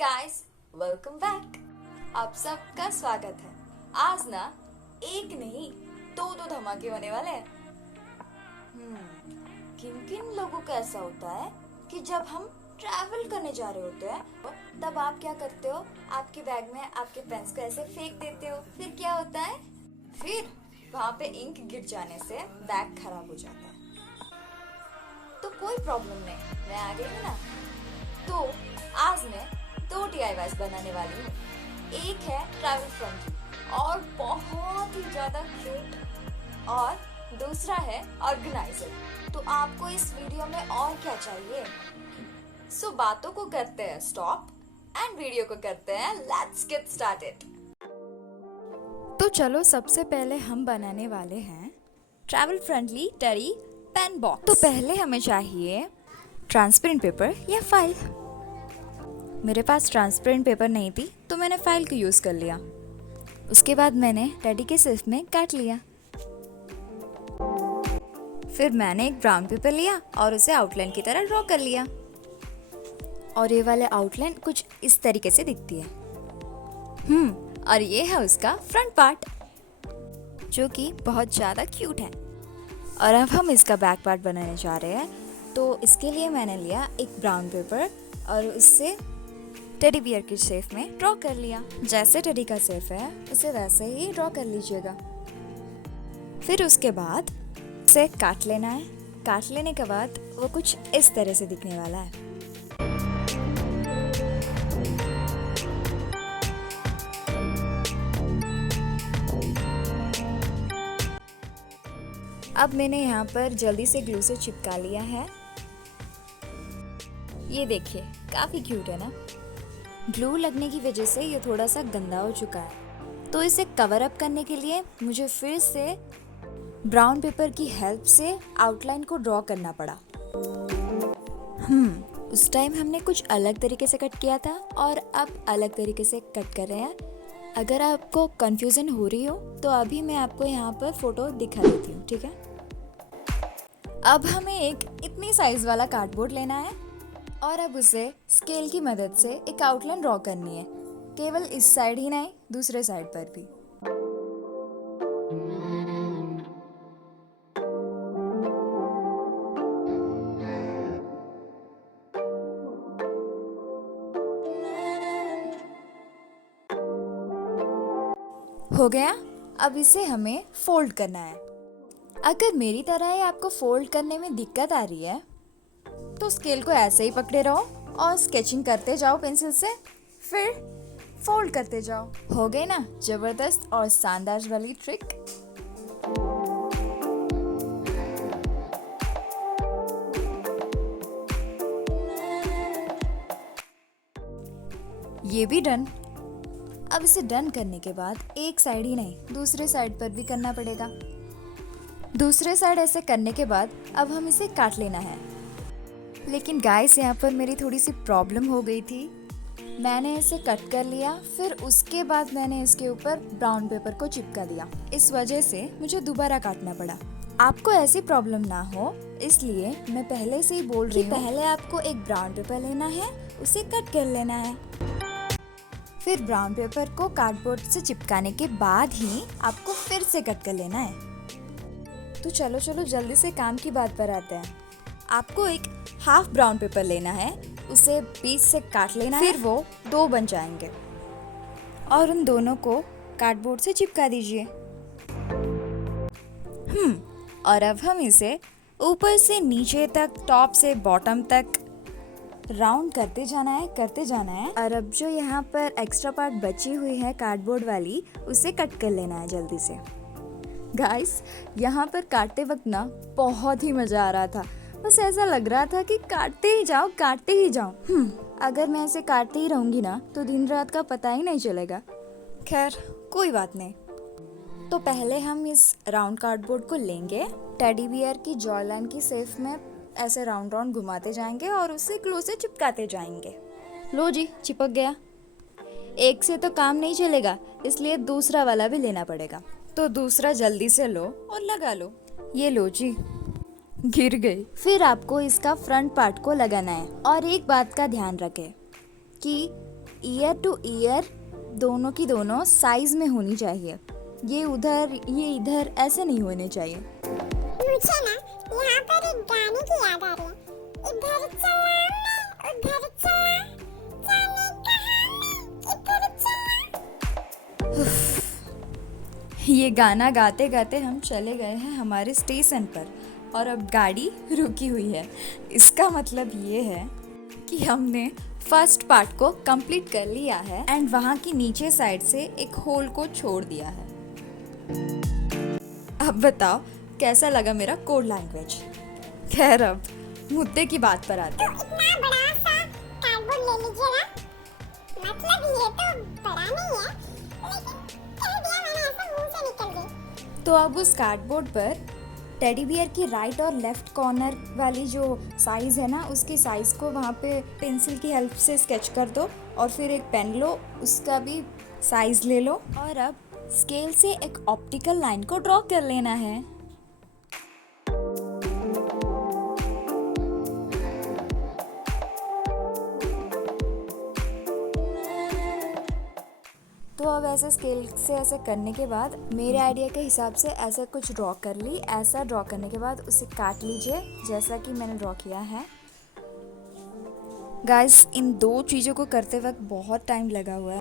Guys, welcome back. आप सबका स्वागत है। आज ना एक नहीं दो धमाके होने वाले हैं। किन किन लोगों का ऐसा होता है कि जब हम ट्रैवल करने जा रहे होते हैं तब आप क्या करते हो, आपके बैग में आपके पेन्स को ऐसे फेंक देते हो। फिर क्या होता है, फिर वहाँ पे इंक गिर जाने से बैग खराब हो जाता है। तो कोई प्रॉब्लम नहीं, मैं आ गई हूँ ना। तो आज मैं दो DIYs बनाने वाली हूँ। एक है ट्रैवल फ्रेंडली और बहुत ही ज्यादा क्यूट, और दूसरा है ऑर्गेनाइजर। तो आपको इस वीडियो में और क्या चाहिए? सो बातों को करते हैं स्टॉप एंड वीडियो को करते हैं लेट्स गेट स्टार्टेड। तो चलो, सबसे पहले हम बनाने वाले हैं ट्रैवल फ्रेंडली टेरी पेन बॉक्स। तो पहले हमें चाहिए ट्रांसपेरेंट पेपर या फाइल। मेरे पास ट्रांसपेरेंट पेपर नहीं थी तो मैंने फाइल को यूज़ कर लिया। उसके बाद मैंने टेडी के शेप में काट लिया। फिर मैंने एक ब्राउन पेपर लिया और उसे आउटलाइन की तरह ड्रॉ कर लिया। और ये वाले आउटलाइन कुछ इस तरीके से दिखती है। और ये है उसका फ्रंट पार्ट, जो कि बहुत ज़्यादा क्यूट है। और अब हम इसका बैक पार्ट बनाने जा रहे हैं। तो इसके लिए मैंने लिया एक ब्राउन पेपर और उससे टेडी बियर के शेप में ड्रॉ कर लिया। जैसे टेडी का शेप है उसे वैसे ही ड्रॉ कर लीजिएगा। फिर उसके बाद उसे काट लेना है। काट लेने के बाद वो कुछ इस तरह से दिखने वाला है। अब मैंने यहाँ पर जल्दी से ग्लू से चिपका लिया है। ये देखिए, काफ़ी क्यूट है ना। ग्लू लगने की वजह से ये थोड़ा सा गंदा हो चुका है, तो इसे कवर अप करने के लिए मुझे फिर से ब्राउन पेपर की हेल्प से आउटलाइन को ड्रॉ करना पड़ा। उस टाइम हमने कुछ अलग तरीके से कट किया था और अब अलग तरीके से कट कर रहे हैं। अगर आपको कंफ्यूजन हो रही हो तो अभी मैं आपको यहाँ पर फोटो दिखा देती हूँ, ठीक है। अब हमें एक इतनी साइज वाला कार्डबोर्ड लेना है और अब उसे स्केल की मदद से एक आउटलाइन ड्रॉ करनी है। केवल इस साइड ही नहीं, दूसरे साइड पर भी। हो गया। अब इसे हमें फोल्ड करना है। अगर मेरी तरह ही आपको फोल्ड करने में दिक्कत आ रही है तो स्केल को ऐसे ही पकड़े रहो और स्केचिंग करते जाओ पेंसिल से, फिर फोल्ड करते जाओ। हो गई ना जबरदस्त और शानदार वाली ट्रिक। ये भी डन। अब इसे डन करने के बाद एक साइड ही नहीं, दूसरे साइड पर भी करना पड़ेगा। दूसरे साइड ऐसे करने के बाद अब हम इसे काट लेना है। लेकिन गाइस, यहाँ पर मेरी थोड़ी सी प्रॉब्लम हो गई थी। मैंने इसे कट कर लिया, फिर उसके बाद मैंने इसके ऊपर ब्राउन पेपर को चिपका दिया। इस वजह से मुझे दोबारा काटना पड़ा। आपको ऐसी प्रॉब्लम ना हो इसलिए मैं पहले से ही बोल रही हूँ, पहले आपको एक ब्राउन पेपर लेना है, उसे कट कर लेना है। फिर ब्राउन पेपर को कार्डबोर्ड से चिपकाने के बाद ही आपको फिर से कट कर लेना है। तो चलो जल्दी से काम की बात पर आते हैं। आपको एक हाफ ब्राउन पेपर लेना है, उसे बीच से काट लेना है, फिर वो दो बन जाएंगे और उन दोनों को कार्डबोर्ड से चिपका दीजिए। और अब हम इसे ऊपर से नीचे तक, टॉप से बॉटम तक राउंड करते जाना है। और अब जो यहाँ पर एक्स्ट्रा पार्ट बची हुई है कार्डबोर्ड वाली, उसे कट कर लेना है जल्दी से। गाइस, यहाँ पर काटते वक्त ना बहुत ही मज़ा आ रहा था। बस ऐसा लग रहा था कि काटते ही जाऊँ। अगर मैं ऐसे काटते ही रहूँगी ना तो दिन रात का पता ही नहीं चलेगा। खैर, कोई बात नहीं। तो पहले हम इस राउंड कार्डबोर्ड को लेंगे, टेडी बियर की जॉ लाइन की शेप में ऐसे राउंड घुमाते जाएंगे और उसे ग्लू से चिपकाते जाएंगे। लो जी, चिपक गया। एक से तो काम नहीं चलेगा, इसलिए दूसरा वाला भी लेना पड़ेगा। तो दूसरा जल्दी से लो और लगा लो। ये लो जी, गिर गई। फिर आपको इसका फ्रंट पार्ट को लगाना है। और एक बात का ध्यान रखें, कि ईयर टू ईयर दोनों की दोनों साइज में होनी चाहिए। ये उधर ये इधर ऐसे नहीं होने चाहिए। मुझे ना यहाँ पर एक गाने की याद आ रही है। इधर चला मैं उधर चला, जाने कहाँ मैं इधर चला। ये गाना गाते गाते हम चले गए हैं हमारे स्टेशन पर और अब गाड़ी रुकी हुई है। इसका मतलब ये है कि हमने फर्स्ट पार्ट को कंप्लीट कर लिया है एंड वहाँ की नीचे साइड से एक होल को छोड़ दिया है। अब बताओ कैसा लगा मेरा कोड लैंग्वेज। खैर अब मुद्दे की बात पर आते हैं। इतना बड़ा सा कार्डबोर्ड ले लीजिए ना, मतलब ये तो बड़ा नहीं है, लेकिन कह दिया मैंने, ऐसा मुंह से निकल गई। तो अब उस कार्डबोर्ड पर टेडी बियर की राइट और लेफ्ट कॉर्नर वाली जो साइज है ना, उसकी साइज को वहाँ पे पेंसिल की हेल्प से स्केच कर दो और फिर एक पेन लो, उसका भी साइज ले लो और अब स्केल से एक ऑप्टिकल लाइन को ड्रॉ कर लेना है। तो अब ऐसे स्केल से ऐसे करने के बाद मेरे आइडिया के हिसाब से ऐसा कुछ ड्रॉ कर ली। ऐसा ड्रॉ करने के बाद उसे काट लीजिए जैसा कि मैंने ड्रॉ किया है। गाइस, इन दो चीज़ों को करते वक्त बहुत टाइम लगा हुआ है,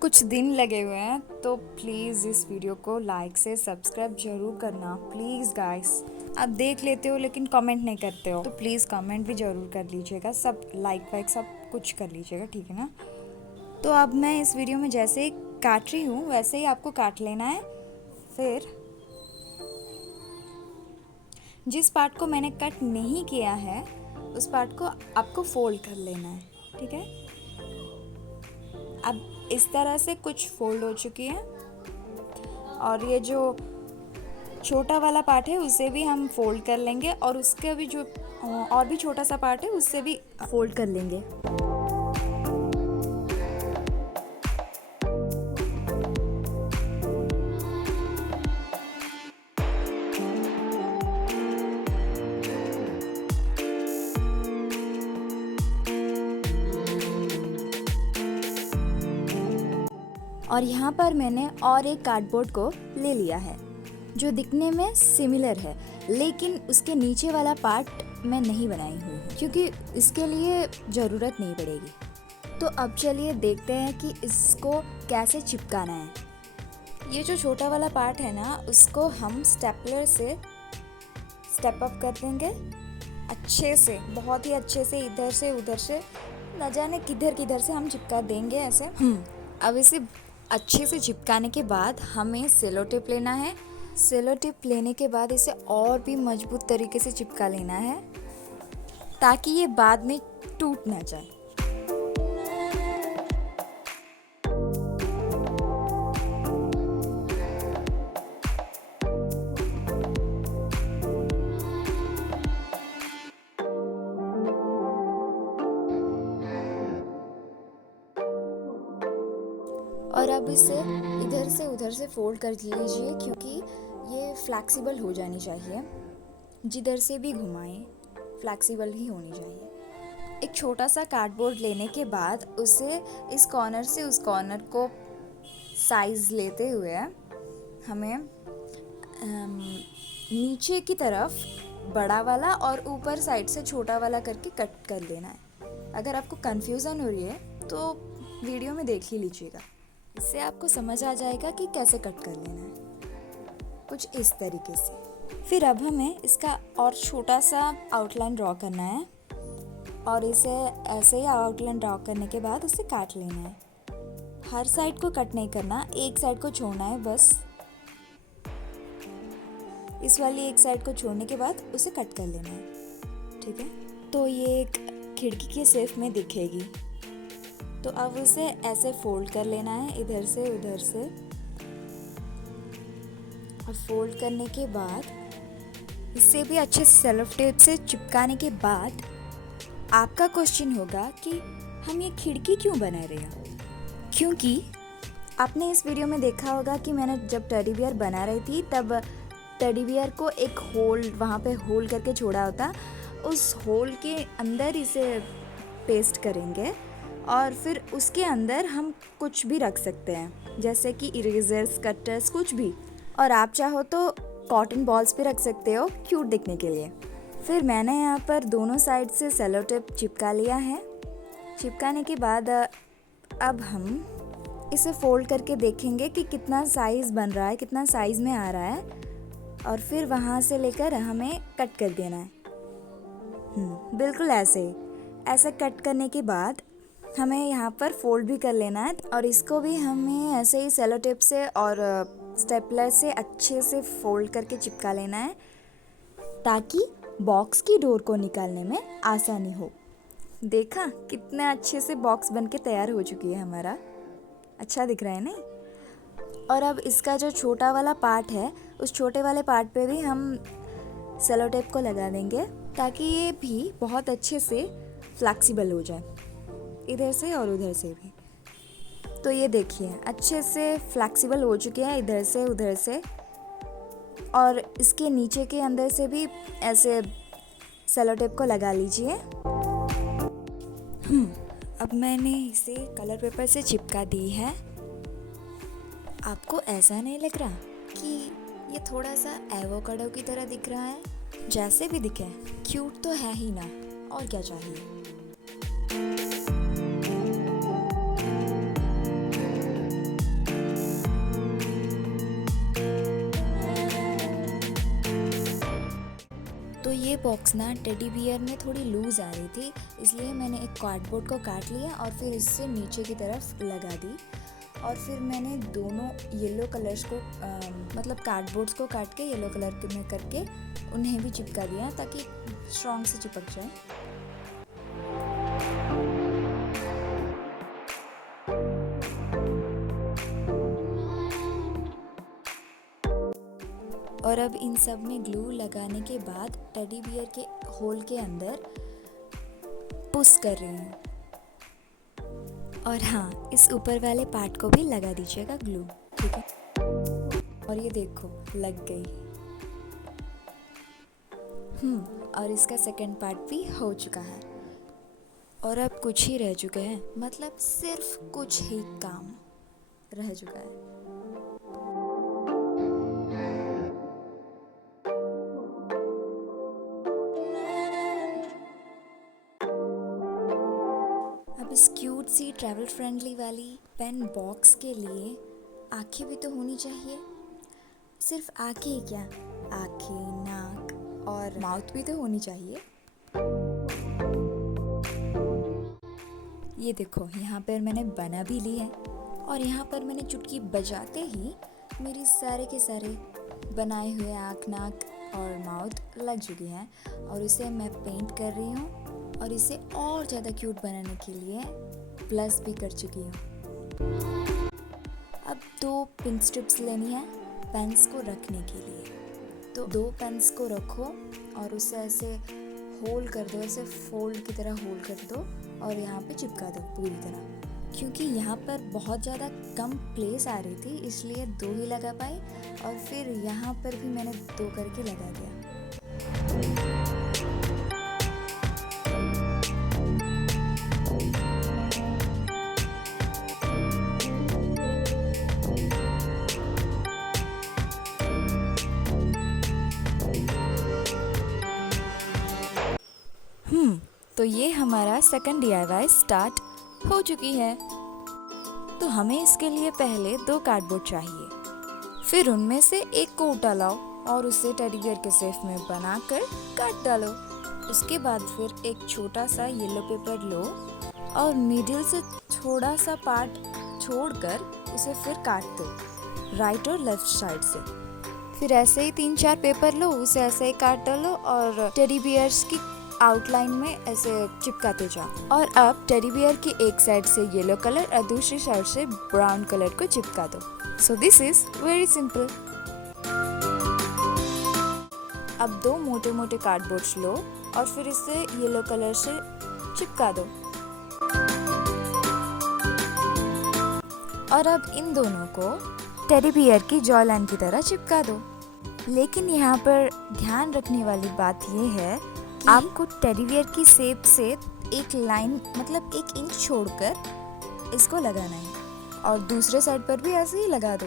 कुछ दिन लगे हुए हैं, तो प्लीज़ इस वीडियो को लाइक से सब्सक्राइब जरूर करना प्लीज़ गाइस। आप देख लेते हो लेकिन कमेंट नहीं करते हो, तो प्लीज़ कमेंट भी ज़रूर कर लीजिएगा, सब लाइक वाइक सब कुछ कर लीजिएगा, ठीक है ना। तो अब मैं इस वीडियो में जैसे ही काट रही हूँ वैसे ही आपको काट लेना है। फिर जिस पार्ट को मैंने कट नहीं किया है उस पार्ट को आपको फोल्ड कर लेना है, ठीक है। अब इस तरह से कुछ फोल्ड हो चुकी है और ये जो छोटा वाला पार्ट है उसे भी हम फोल्ड कर लेंगे और उसके भी जो और भी छोटा सा पार्ट है उससे भी फोल्ड कर लेंगे। और यहाँ पर मैंने और एक कार्डबोर्ड को ले लिया है जो दिखने में सिमिलर है, लेकिन उसके नीचे वाला पार्ट मैं नहीं बनाई हुई हूँ क्योंकि इसके लिए ज़रूरत नहीं पड़ेगी। तो अब चलिए देखते हैं कि इसको कैसे चिपकाना है। ये जो छोटा वाला पार्ट है ना, उसको हम स्टेपलर से स्टेप अप कर देंगे अच्छे से, बहुत ही अच्छे से, इधर से उधर से, न जाने किधर किधर से हम चिपका देंगे ऐसे। अब इसे अच्छे से चिपकाने के बाद हमें सेलो टेप लेना है। सेलो टेप लेने के बाद इसे और भी मजबूत तरीके से चिपका लेना है ताकि ये बाद में टूट ना जाए। और अब इसे इधर से उधर से फोल्ड कर लीजिए क्योंकि ये फ्लैक्सिबल हो जानी चाहिए। जिधर से भी घुमाएं फ्लैक्सिबल ही होनी चाहिए। एक छोटा सा कार्डबोर्ड लेने के बाद उसे इस कॉर्नर से उस कॉर्नर को साइज लेते हुए हमें नीचे की तरफ बड़ा वाला और ऊपर साइड से छोटा वाला करके कट कर लेना है। अगर आपको कंफ्यूजन हो रही है तो वीडियो में देख ही लीजिएगा, इससे आपको समझ आ जाएगा कि कैसे कट कर लेना है, कुछ इस तरीके से। फिर अब हमें इसका और छोटा सा आउटलाइन ड्रॉ करना है और इसे ऐसे ही आउटलाइन ड्रॉ करने के बाद उसे काट लेना है। हर साइड को कट नहीं करना, एक साइड को छोड़ना है बस। इस वाली एक साइड को छोड़ने के बाद उसे कट कर लेना है, ठीक है। तो ये एक खिड़की के शेप में दिखेगी, तो अब उसे ऐसे फोल्ड कर लेना है इधर से उधर से। और फोल्ड करने के बाद इसे भी अच्छे सेलो टेप से चिपकाने के बाद आपका क्वेश्चन होगा कि हम ये खिड़की क्यों बना रहे हैं। क्योंकि आपने इस वीडियो में देखा होगा कि मैंने जब टेडी बियर बना रही थी तब टेडी बियर को एक होल वहाँ पे होल करके छोड़ा होता, उस होल के अंदर इसे पेस्ट करेंगे और फिर उसके अंदर हम कुछ भी रख सकते हैं, जैसे कि इरेजर्स, कटर्स, कुछ भी। और आप चाहो तो कॉटन बॉल्स भी रख सकते हो क्यूट दिखने के लिए। फिर मैंने यहाँ पर दोनों साइड से सेलो टेप चिपका लिया है। चिपकाने के बाद अब हम इसे फोल्ड करके देखेंगे कि कितना साइज़ बन रहा है, कितना साइज़ में आ रहा है, और फिर वहाँ से लेकर हमें कट कर देना है। बिल्कुल ऐसे ही। ऐसा कट करने के बाद हमें यहाँ पर फोल्ड भी कर लेना है, और इसको भी हमें ऐसे ही सेलो टेप से और स्टेपलर से अच्छे से फोल्ड करके चिपका लेना है, ताकि बॉक्स की डोर को निकालने में आसानी हो। देखा कितने अच्छे से बॉक्स बनके तैयार हो चुकी है हमारा। अच्छा दिख रहा है नहीं? और अब इसका जो छोटा वाला पार्ट है, उस छोटे वाले पार्ट पे भी हम सेलो टेप को लगा देंगे, ताकि ये भी बहुत अच्छे से फ्लेक्सिबल हो जाए, इधर से और उधर से भी। तो ये देखिए अच्छे से फ्लेक्सिबल हो चुके हैं इधर से उधर से, और इसके नीचे के अंदर से भी ऐसे सेलो टेप को लगा लीजिए। अब मैंने इसे कलर पेपर से चिपका दी है। आपको ऐसा नहीं लग रहा कि ये थोड़ा सा एवोकाडो की तरह दिख रहा है? जैसे भी दिखे, क्यूट तो है ही ना, और क्या चाहिए। तो ये बॉक्स ना टेडी बियर में थोड़ी लूज़ आ रही थी, इसलिए मैंने एक कार्डबोर्ड को काट लिया और फिर इससे नीचे की तरफ लगा दी। और फिर मैंने दोनों येलो कलर्स को मतलब कार्डबोर्ड्स को काट के येलो कलर में करके उन्हें भी चिपका दिया, ताकि स्ट्रॉन्ग से चिपक जाए। और अब इन सब में ग्लू लगाने के बाद टेडी बियर के होल के अंदर पुश कर रही हूँ। और हाँ, इस ऊपर वाले पार्ट को भी लगा दीजिएगा ग्लू, ठीक है? और ये देखो लग गई। और इसका सेकंड पार्ट भी हो चुका है। और अब कुछ ही रह चुके हैं, मतलब सिर्फ कुछ ही काम रह चुका है। अब इस क्यूट सी ट्रैवल फ्रेंडली वाली पेन बॉक्स के लिए आंखें भी तो होनी चाहिए। सिर्फ आंखें ही क्या, आंखें, नाक और माउथ भी तो होनी चाहिए। ये देखो यहाँ पर मैंने बना भी ली है, और यहाँ पर मैंने चुटकी बजाते ही मेरी सारे के सारे बनाए हुए आँख, नाक और माउथ लग चुकी हैं। और इसे मैं पेंट कर रही हूँ, और इसे और ज़्यादा क्यूट बनाने के लिए प्लस भी कर चुकी हूँ। अब 2 पिंक स्ट्रिप्स लेनी है पेन्स को रखने के लिए। तो 2 पेन्स को रखो और उसे ऐसे होल्ड कर दो, ऐसे फोल्ड की तरह होल्ड कर दो, और यहाँ पे चिपका दो पूरी तरह। क्योंकि यहाँ पर बहुत ज़्यादा कम प्लेस आ रही थी, इसलिए 2 ही लगा पाई, और फिर यहाँ पर भी मैंने 2 करके लगा दिया। तो ये हमारा सेकंड DIY स्टार्ट हो चुकी है। तो हमें इसके लिए पहले 2 कार्डबोर्ड चाहिए, फिर उनमें से एक को उठा लाओ और उसे टेडी बियर के शेप में बनाकर काट डालो। उसके बाद फिर एक छोटा सा येलो पेपर लो और मिडिल से थोड़ा सा पार्ट छोड़कर उसे फिर काट दो, राइट और लेफ्ट साइड से। फिर ऐसे ही 3-4 पेपर लो, उसे ऐसे ही काट डालो और टेडी बियर्स की आउटलाइन में ऐसे चिपकाते जाओ। और अब टेडी बियर की एक साइड से येलो कलर और दूसरी साइड से ब्राउन कलर को चिपका दो। So this is very simple. अब 2 मोटे मोटे कार्डबोर्ड्स लो और फिर इसे येलो कलर से चिपका दो। और अब इन दोनों को टेडी बियर की जॉ लाइन की तरह चिपका दो। लेकिन यहाँ पर ध्यान रखने वाली बात ये है, आपको टेडी बियर की शेप से एक लाइन मतलब 1 इंच छोड़कर इसको लगाना है और दूसरे साइड पर भी ऐसे ही लगा दो।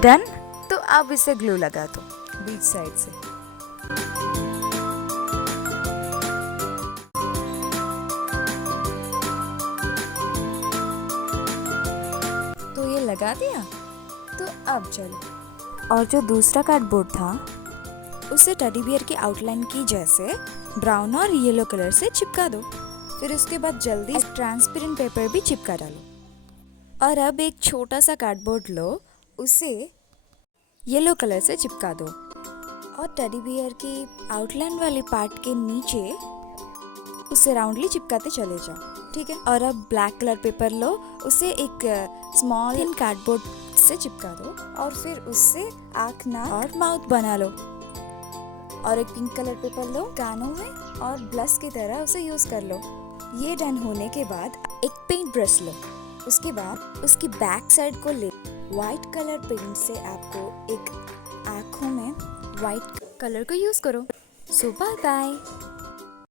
डन। तो अब इसे ग्लू लगा दो बीच साइड से। तो ये लगा दिया। तो अब चलो, और जो दूसरा कार्डबोर्ड था उसे टेडी बियर की आउटलाइन की जैसे ब्राउन और येलो कलर से चिपका दो। फिर उसके बाद जल्दी ट्रांसपेरेंट पेपर भी चिपका डालो। और अब एक छोटा सा कार्डबोर्ड लो, उसे येलो कलर से चिपका दो और टेडी बियर की आउटलाइन वाली पार्ट के नीचे उसे राउंडली चिपकाते चले जाओ, ठीक है। और अब ब्लैक कलर पेपर लो, उसे एक स्मॉल थिन कार्डबोर्ड से चिपका दो और फिर उससे आँख, नाक और माउथ बना लो। और एक पिंक कलर पेपर लो, कानों में और ब्लश की तरह उसे यूज कर लो। ये डन होने के बाद एक पेंट ब्रश लो, उसके बाद उसकी बैक साइड को ले व्हाइट कलर पेंट से आपको एक आँखों में व्हाइट कलर को यूज करो। सो बाय बाय।